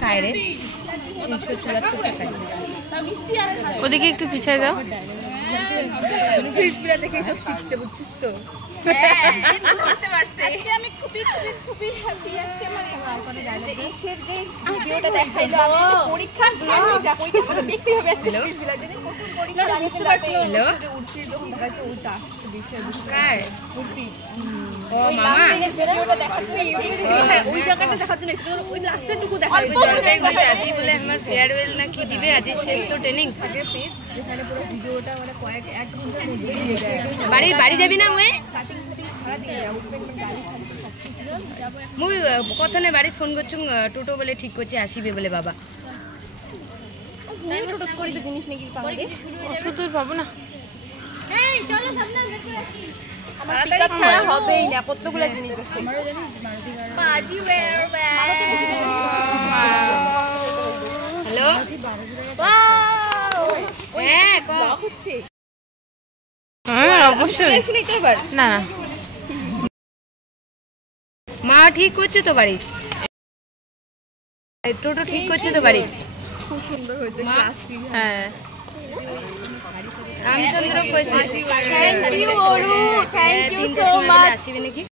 খায় রে 374 টাকা। ওদিকে একটু পিছায় দাও। ফ্রিজগুলো দেখে সব শিখছে বুঝছিস তো। ধরতে পারছে। আজকে আমি খুবই খুবই খুবই হ্যাপি। আজকে মানে এসের যে ভিডিওটা দেখাইলো আমি পরীক্ষা পরীক্ষা দেখতে হবে আজকে ফ্রিজগুলো যদি কত পরীক্ষা আমি বুঝতে পারছি না যে উঠছি যখন দেখাচ্ছে উল্টা বিষয় কার উঠি ও মামা ভিডিওটা দেখার জন্য হ্যাঁ ওই জায়গাটা দেখার জন্য ওই লাস্টের টুকু দেখাই জলপাইগুড়ি আদি বলে আমার ফেয়ারওয়েল না কি দিবে আজ শেষ তো ট্রেনিং থাকে পেজ যেখানে পুরো ভিডিওটা মানে কয়েক 1 ঘন্টার মধ্যে দিয়ে দেয় বাড়ি যাবি না ওই কাটিং ছাড়া দিয়ে যাও মুই কথনে বাড়ি ফোন করছুং টোটো বলে ঠিক করছে আসিবে বলে বাবা তাই টোটো করি তো জিনিস নাকি পাবো অত দূর পাবো না এই চলো সামনে দেখো রাখি আমার পিকআপ ছাড়া হবেই না কতগুলো জিনিস আছে আমারও জানিস পার্টি ওয়্যার হ্যালো ওয়াও হ্যাঁ ব্লগ হচ্ছে হ্যাঁ অবশ্যই শুনি তো এবার না না মা ঠিক করছে তো বাড়ি টোটো ঠিক করছে তো বাড়ি খুব সুন্দর হয়েছে ক্লাসি হ্যাঁ রামচন্দ্র কইছে thank you Aru thank you so much আসিবে নাকি